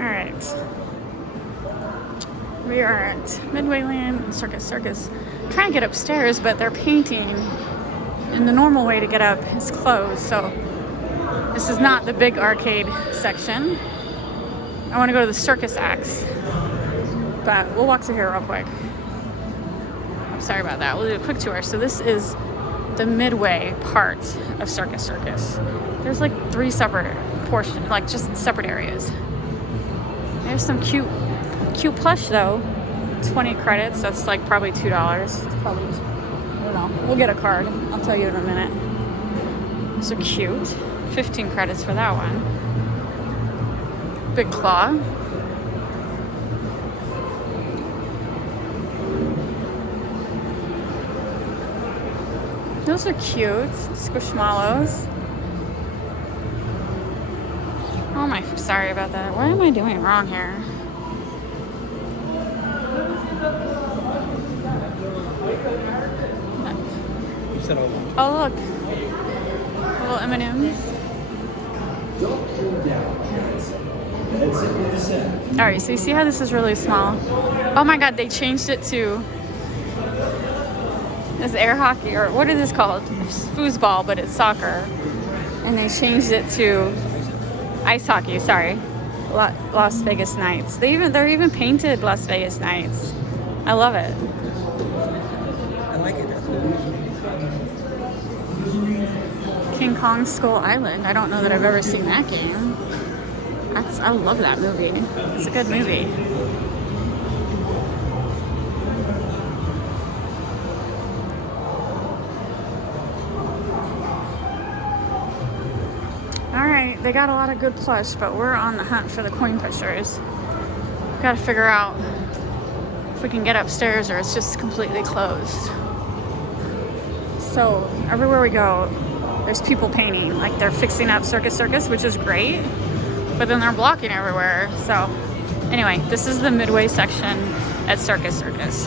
Alright. We are at Midwayland, Circus Circus. I'm trying to get upstairs, but they're painting, and the normal way to get up is closed, so this is not the big arcade section. I want to go to the circus acts, but we'll walk through here real quick. I'm sorry about that. We'll do a quick tour. So this is the midway part of Circus Circus. There's like 3 separate portions, like just separate areas. There's some cute plush though. 20 credits. That's like probably $2. It's probably, I don't know. We'll get a card. I'll tell you in a minute. Those are cute. 15 credits for that one. Big claw. Those are cute. Squishmallows. Oh my, sorry about that. What am I doing wrong here? Oh look. Little M&Ms. Alright, so you see how this is really small? Oh my god, they changed it to this air hockey, or what is this called? Foosball, but it's soccer. And they changed it to ice hockey, sorry. Las Vegas Knights. They're even painted Las Vegas Knights. I love it. I like it. King Kong Skull Island. I don't know that I've ever seen that game. I love that movie. It's a good movie. Alright, they got a lot of good plush, but we're on the hunt for the coin pushers. Gotta figure out if we can get upstairs or it's just completely closed. So, everywhere we go, there's people painting. Like, they're fixing up Circus Circus, which is great, but then they're blocking everywhere. So, anyway, this is the midway section at Circus Circus.